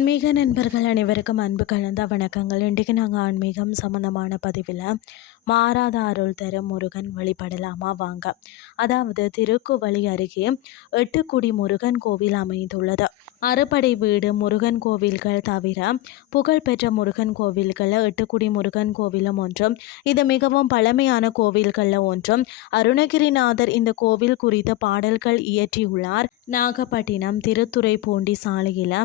ஆன்மீக நண்பர்கள் அனைவருக்கும் அன்பு கலந்த வணக்கங்கள். இன்றைக்கு நாங்கள் ஆன்மீகம் சம்மந்தமான பதிவில் மாறாத அருள் தரும் முருகன் வழிபடலாமா வாங்க. அதாவது திருக்குவளி அருகே எட்டுக்குடி முருகன் கோவில் அமைந்துள்ளது. அறுபடை வீடு முருகன் கோவில்கள் தவிர புகழ்பெற்ற முருகன் கோவில்கள் எட்டுக்குடி முருகன் கோவிலும் ஒன்றும். இது மிகவும் பழமையான கோவில்களில் ஒன்றும். அருணகிரிநாதர் இந்த கோவில் குறித்த பாடல்கள் இயற்றியுள்ளார். நாகப்பட்டினம் திருத்துறைப்பூண்டி சாலையில்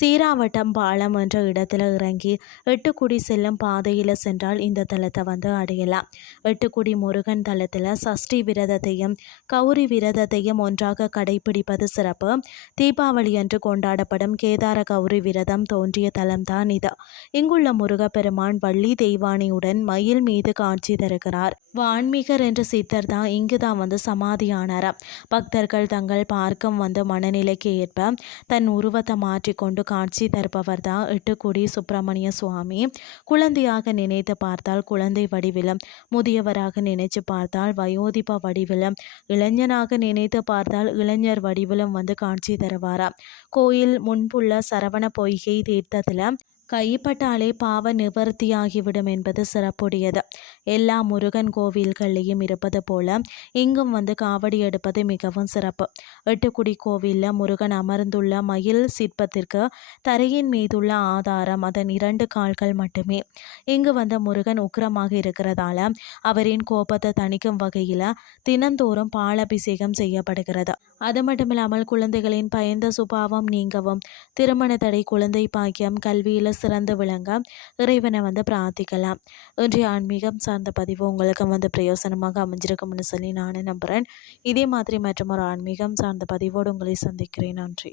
சீராவட்டம் பாலம் என்ற இடத்துல இறங்கி எட்டுக்குடி செல்லும் பாதையில் சென்றால் இந்த தலத்தை அடையலாம். எட்டுக்குடி முருகன் தலத்தில் சஷ்டி விரதத்தையும் கௌரி விரதத்தையும் ஒன்றாக கடைபிடிப்பது சிறப்பு. தீபாவளி அன்று கொண்டாடப்படும் கேதார கௌரி விரதம் தோன்றிய தலம்தான் இது. இங்குள்ள முருகப்பெருமான் வள்ளி தெய்வானியுடன் மயில் மீது காட்சி தருகிறார். வான்மீகர் என்ற சித்தர் தான் இங்குதான் சமாதியானார். பக்தர்கள் தங்கள் பார்க்கும் மனநிலைக்கு ஏற்ப தன் உருவத்தை மாற்றிக்கொண்டு காட்சி தருபவர் தான் எட்டுக்குடி சுப்பிரமணிய சுவாமி. குழந்தையாக நினைத்து பார்த்தால் குழந்தை வடிவிலும், முதியவராக நினைச்சு பார்த்தால் வயோதிப வடிவிலும், இளைஞனாக நினைத்து பார்த்தால் இளைஞர் வடிவிலும் காட்சி தருவாராம். கோயில் முன்புள்ள சரவண பொய்கை தீர்த்தத்தில் கைப்பட்டாலே பாவ நிவர்த்தியாகிவிடும் என்பது சிறப்புடையது. எல்லா முருகன் கோவில்கள்லையும் இருப்பது போல இங்கும் காவடி எடுப்பது மிகவும் சிறப்பு. எட்டுக்குடி கோவிலில் முருகன் அமர்ந்துள்ள மயில் சிற்பத்திற்கு தரையின் மீதுள்ள ஆதாரம் அதன் 2 கால்கள் மட்டுமே. இங்கு முருகன் உக்கிரமாக இருக்கிறதால அவரின் கோபத்தை தணிக்கும் வகையில் தினந்தோறும் பாலாபிஷேகம் செய்யப்படுகிறது. அது மட்டுமில்லாமல் குழந்தைகளின் பயந்த சுபாவம் நீங்கவும், திருமண தடை, குழந்தை பாக்கியம், கல்வியில் சிறந்து விளங்க இறைவனை பிரார்த்திக்கலாம். இன்றைய ஆன்மீகம் சார்ந்த பதிவு உங்களுக்கு பிரயோசனமாக அமைஞ்சிருக்கும்னு சொல்லி நானும் நம்புகிறேன். இதே மாதிரி மற்றும் ஒரு ஆன்மீகம் சார்ந்த பதிவோடு உங்களை சந்திக்கிறேன். நன்றி.